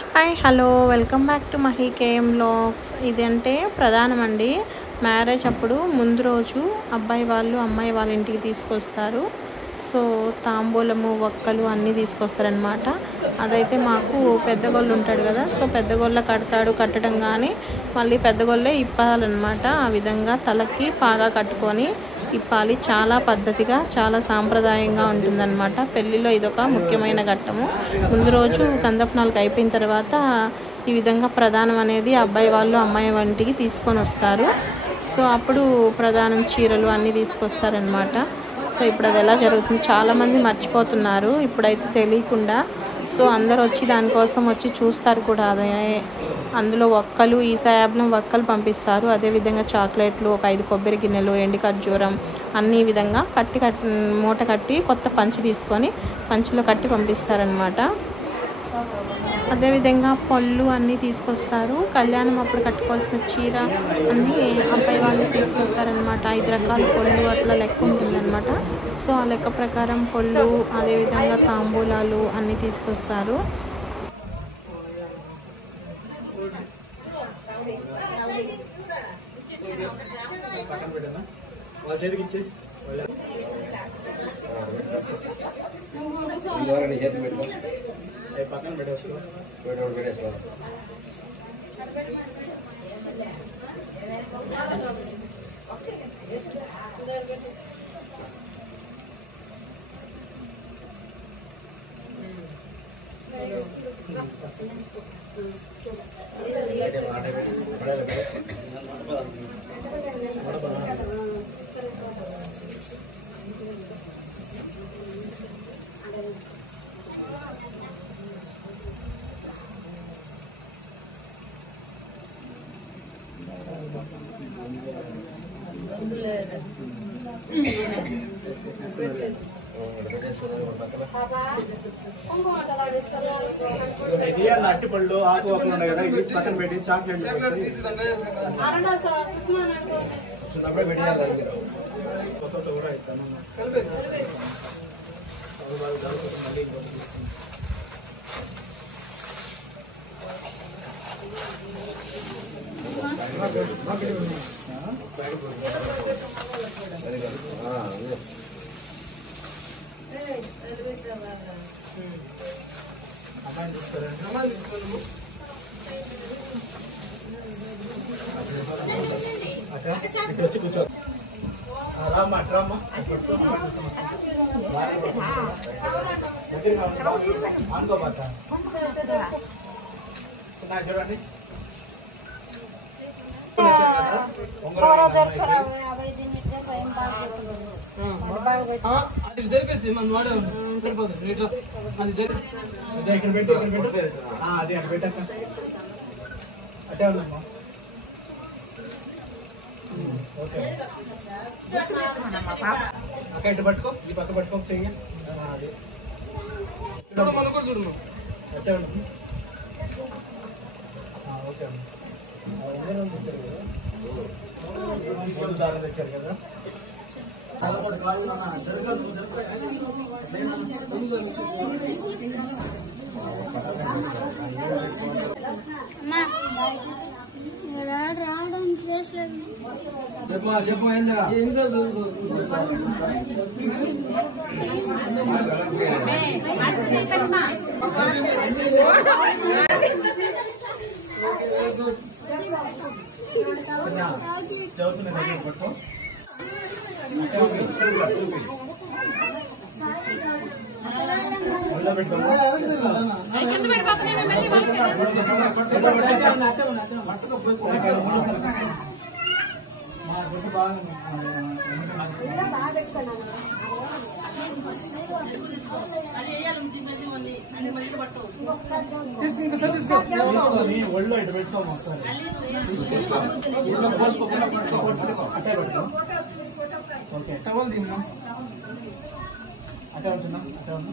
Hi hello welcome back to Mahi KM vlogs. ఇదంటే ప్రధానం అండి. మ్యారేజ్ అప్పుడు ముందు రోజు అబ్బాయి వాళ్ళు అమ్మాయి వాళ్ళ ఇంటికి తీసుకొస్తారు. సో తాంబూలము వక్కలు అన్నీ తీసుకొస్తారనమాట. అదైతే మాకు పెద్దగోళ్ళు ఉంటాడు కదా, సో పెద్దగోళ్ళ కట్టడం కానీ మళ్ళీ పెద్దగోళ్ళే ఇప్పాలన్నమాట. ఆ విధంగా తలకి పాగా కట్టుకొని ఇప్పాలి. చాలా పద్ధతిగా చాలా సాంప్రదాయంగా ఉంటుందన్నమాట. పెళ్ళిలో ఇదొక ముఖ్యమైన ఘట్టము. ముందు రోజు కందపనాలకు అయిపోయిన తర్వాత ఈ విధంగా ప్రధానం అనేది అబ్బాయి వాళ్ళు అమ్మాయి వంటికి తీసుకొని వస్తారు. సో అప్పుడు ప్రధానం చీరలు అన్నీ తీసుకొస్తారనమాట. సో ఇప్పుడు అది ఎలా జరుగుతుంది చాలామంది మర్చిపోతున్నారు ఇప్పుడైతే తెలియకుండా. సో అందరు వచ్చి దానికోసం వచ్చి చూస్తారు కూడా. అదే అందులో వక్కలు ఈ సాయాబ్లం వక్కలు పంపిస్తారు. అదేవిధంగా చాక్లెట్లు, ఒక 5 కొబ్బరి గిన్నెలు, ఎండి ఖర్జూరం అన్ని విధంగా మూట కట్టి కొత్త పంచి తీసుకొని పంచిలో కట్టి పంపిస్తారనమాట. అదేవిధంగా పళ్ళు అన్నీ తీసుకొస్తారు. కళ్యాణం అప్పుడు కట్టుకోవాల్సిన చీర అన్నీ అబ్బాయి వాళ్ళు తీసుకొస్తారనమాట. 5 రకాల పళ్ళు అట్లా లెక్క ఉంటుందన్నమాట. సో ఆ లెక్క ప్రకారం పళ్ళు అదేవిధంగా తాంబూలాలు అన్నీ తీసుకొస్తారు. పక్కన పెట్టేసుకో. అట్టి పళ్ళు ఆకు ఒకలు ఉన్నాయి కదా, ఇది పక్కన పెట్టి చాక్లెట్ కూడా ఇస్తాను. వచ్చి కూర్చో. రామ్మా రామ్మా అనుకోబాత చూడండి. ఇక్కడ పెట్టు అది అక్కడ పెట్టక్క అట్టే ఉన్నామ్మా. ఓకే అక్క ఇటు పట్టుకో, ఈ పక్క పట్టుకో చెయ్యి. అట్టే ఉంటుంది. ఓకే తెచ్చారు కదా, మూడు దారులు తెచ్చారు కదా. చెప్పు ఏందిరా చదువుతున్నా పట్టుకో. ఒళ్ళు ఇటు పెట్టుకోమా ఒకసారి. అట్టే పెట్టుకో. ఓకే అట్టే ఉంచున్నా, అట్టే ఉన్నా.